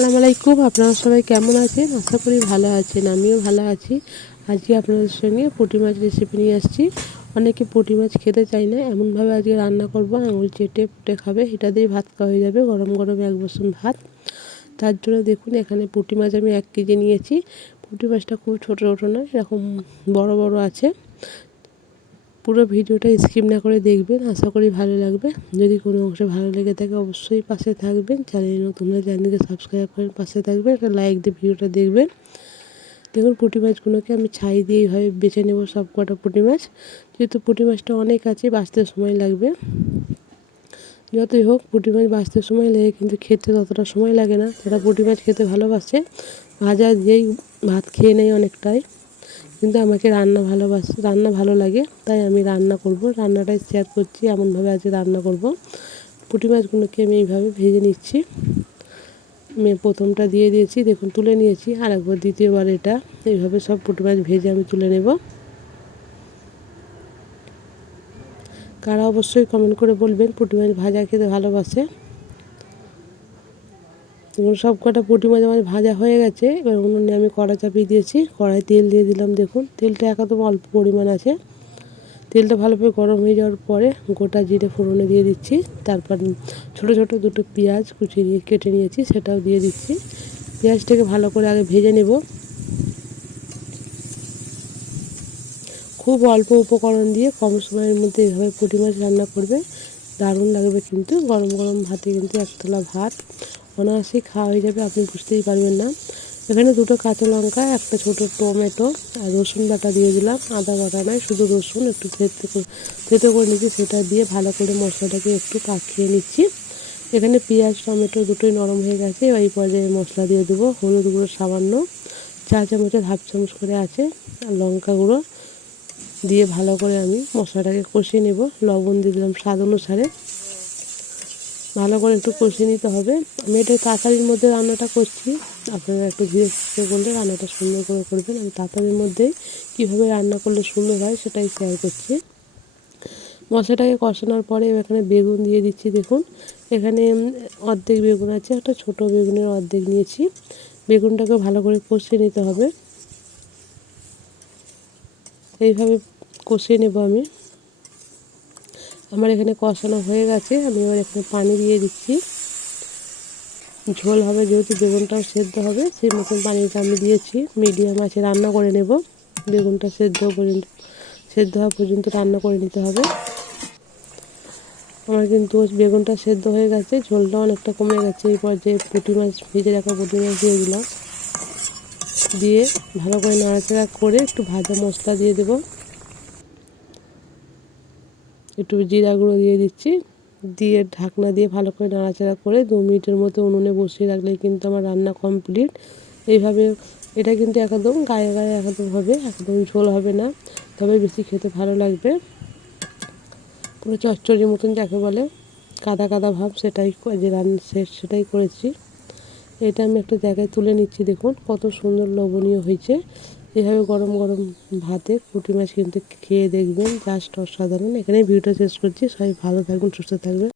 আসসালামু আলাইকুম আপনারা সবাই কেমন আছেন? আশা করি ভালো আছেন, আমিও ভালো আছি। আজকে আপনাদের সঙ্গে পুঁটি মাছ রেসিপি নিয়ে আসছি। অনেকে পুঁটি মাছ খেতে চায় না, এমনভাবে আজকে রান্না করব। আঙুল চেটে পুটে খাবে, এটা দিয়ে ভাত খাওয়া হয়ে যাবে, গরম গরম এক বসুন ভাত। তার জন্য দেখুন, এখানে পুঁটি মাছ আমি এক কেজি নিয়েছি। পুঁটি মাছটা খুব ছোটো ছোটো নয়, এরকম বড় বড় আছে। পুরো ভিডিওটা স্কিপ না করে দেখবেন, আশা করি ভালো লাগবে। যদি কোনো অংশ ভালো লেগে থাকে, অবশ্যই পাশে থাকবেন। চ্যানেল নতুন চ্যানেলকে সাবস্ক্রাইব করে পাশে থাকবেন, একটা লাইক দিয়ে ভিডিওটা দেখবেন। দেখুন, পুঁটি মাছগুলোকে আমি ছাই দিয়ে এইভাবে বেছে নেব সব কটা পুঁটি মাছ। যেহেতু পুঁটি মাছটা অনেক আছে, বাঁচতে সময় লাগবে। যতই হোক, পুঁটি মাছ বাঁচতে সময় লাগে, কিন্তু খেতে ততটা সময় লাগে না। তারা পুঁটি মাছ খেতে ভালোবাসে, ভাজা দিয়েই ভাত খেয়ে নেয় অনেকটাই। কিন্তু আমাকে রান্না ভালোবাস, রান্না ভালো লাগে, তাই আমি রান্না করব। রান্নাটাই শেয়ার করছি, এমনভাবে আজকে রান্না করব। পুঁটি মাছগুলোকে আমি এইভাবে ভেজে নিচ্ছি। আমি প্রথমটা দিয়ে দিয়েছি, দেখুন তুলে নিয়েছি, আর একবার দ্বিতীয়বার এটা। এইভাবে সব পুঁটি মাছ ভেজে আমি তুলে নেব। কারা অবশ্যই কমেন্ট করে বলবেন, পুঁটি মাছ ভাজা খেতে ভালোবাসে। সব কটা পুঁটি মাছ আমার ভাজা হয়ে গেছে। এবার উনুনে আমি কড়া চাপিয়ে দিয়েছি। কড়াই তেল দিয়ে দিলাম, দেখুন। তেলটা একদম অল্প পরিমাণ আছে। তেলটা ভালোভাবে গরম হয়ে যাওয়ার পরে গোটা জিরে ফোড়নে দিয়ে দিচ্ছি। তারপর ছোটো ছোটো দুটো পেঁয়াজ কুচিয়ে দিয়ে কেটে নিয়েছি, সেটাও দিয়ে দিচ্ছি। পেঁয়াজটাকে ভালো করে আগে ভেজে নেব। খুব অল্প উপকরণ দিয়ে কম সময়ের মধ্যে এভাবে পুঁটি মাছ রান্না করবে। দারুণ লাগবে কিন্তু, গরম গরম ভাতে কিন্তু একতলা ভাত। অনায়াসেই খাওয়া হয়ে যাবে, আপনি বুঝতেই পারবেন না। এখানে দুটো কাঁচা লঙ্কা, একটা ছোটো টমেটো আর রসুন বাটা দিয়ে দিলাম। আদা বাটা নয় শুধু রসুন একটু থেতে থেতে করে নিচ্ছি সেটা দিয়ে ভালো করে মশলাটাকে একটু কাকিয়ে নিচ্ছি। এখানে পেঁয়াজ, টমেটো দুটোই নরম হয়ে গেছে, এবার এই পর্যায়ে মশলা দিয়ে দেবো হলুদ গুঁড়ো সামান্য। চা চামচের হাফ চামচ করে আছে, আর লঙ্কা গুঁড়ো দিয়ে ভালো করে আমি মশলাটাকে কষিয়ে নেব। লবণ দিয়ে দিলাম স্বাদ অনুসারে। ভালো করে একটু কষিয়ে নিতে হবে। আমি এটা তাড়াতাড়ির মধ্যে রান্নাটা করছি। আপনারা একটু ধীরে করলে রান্নাটা সুন্দর করে করবেন। আমি তাড়াতাড়ির মধ্যেই কীভাবে রান্না করলে সুন্দর হয় সেটাই শেয়ার করছি। মশলাটাকে কষানোর পরে এখানে বেগুন দিয়ে দিচ্ছি, দেখুন। এখানে অর্ধেক বেগুন আছে, একটা ছোটো বেগুনের অর্ধেক নিয়েছি। বেগুনটাকে ভালো করে কষিয়ে নিতে হবে। এইভাবে কষিয়ে নেব আমি। আমার এখানে কষানো হয়ে গেছে, আমি এবার এখানে পানি দিয়ে দিচ্ছি। ঝোল হবে যেহেতু বেগুনটাও সেদ্ধ হবে, সেই মতন পানিটা আমি দিয়েছি। মিডিয়াম আছে, রান্না করে নেব। বেগুনটা সেদ্ধ পর্যন্ত, সেদ্ধ হওয়া পর্যন্ত রান্না করে নিতে হবে। আমার কিন্তু বেগুনটা সেদ্ধ হয়ে গেছে, ঝোলটা অনেকটা কমে গেছে। এই পর্যায়ে পুঁটি মাছ ভেজে রাখা পুঁটি মাছ দিয়ে দিলাম। দিয়ে ভালো করে নাড়াচাড়া করে একটু ভাজা মশলা দিয়ে দেবো। একটু জিরা গুঁড়ো দিয়ে দিচ্ছি। দিয়ে ঢাকনা দিয়ে ভালো করে নাড়াচাড়া করে দু মিনিটের মতো উনুনে বসিয়ে রাখলে কিন্তু আমার রান্না কমপ্লিট। এইভাবে এটা কিন্তু একদম গায়ে গায়ে একদম হবে, একদম ঝোল হবে না, তবে বেশি খেতে ভালো লাগবে। পুরো চচ্চড়ির মতন যাকে বলে, কাদা কাদা ভাব সেটাই যে রান্না শেষ সেটাই করেছি। এটা আমি একটা জায়গায় তুলে নিচ্ছি, দেখুন কত সুন্দর লবণীয় হয়েছে। এভাবে গরম গরম ভাতে পুঁটি মাছ কিন্তু খেয়ে দেখবেন জাস্ট অসাধারণ। এখানে ভিডিওটা শেষ করছি। সবাই ভালো থাকবেন, সুস্থ থাকবেন।